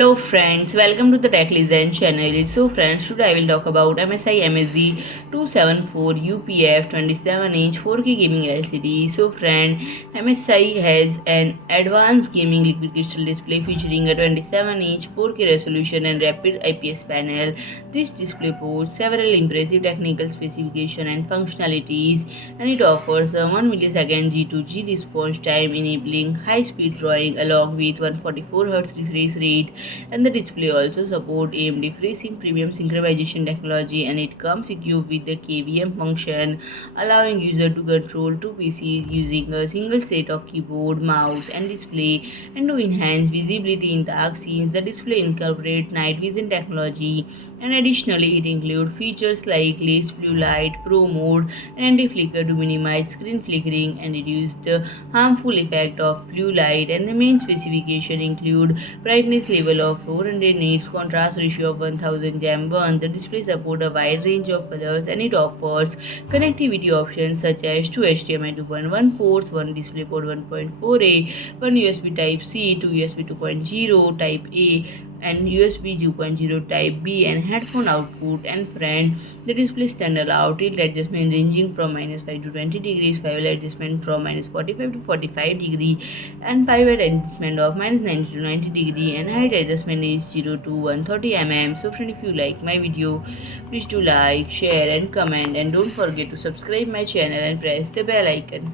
Hello friends, welcome to the Tech Listen channel. So friends, today I will talk about MSI MSD 274 UPF 27-inch 4K gaming LCD. So friend, MSI has an advanced gaming liquid crystal display featuring a 27-inch 4K resolution and Rapid IPS panel. This display boasts several impressive technical specifications and functionalities, and it offers a 1 millisecond GtoG response time, enabling high-speed drawing along with 144 Hz refresh rate. And the display also supports AMD FreeSync Premium synchronization technology, and it comes equipped with the KVM function, allowing user to control two PCs using a single set of keyboard, mouse, and display. And to enhance visibility in dark scenes, the display incorporates night vision technology, and additionally it includes features like lace blue light, pro mode, and anti-flicker to minimize screen flickering and reduce the harmful effect of blue light. And the main specification include brightness level of 400 nits, contrast ratio of 1000 jam1. The display supports a wide range of colors, and it offers connectivity options such as two HDMI 2.1 ports, one DisplayPort 1.4a, one USB Type-C, two USB 2.0 Type-A, and USB 2.0 Type B, and headphone output. And friend, the display standard out tilt adjustment ranging from -5 to 20 degrees, 5 adjustment from -45 to 45 degree, and 5 adjustment of -90 to 90 degree, and height adjustment is 0 to 130 mm. So friend, if you like my video, please do like, share and comment, and don't forget to subscribe my channel and press the bell icon.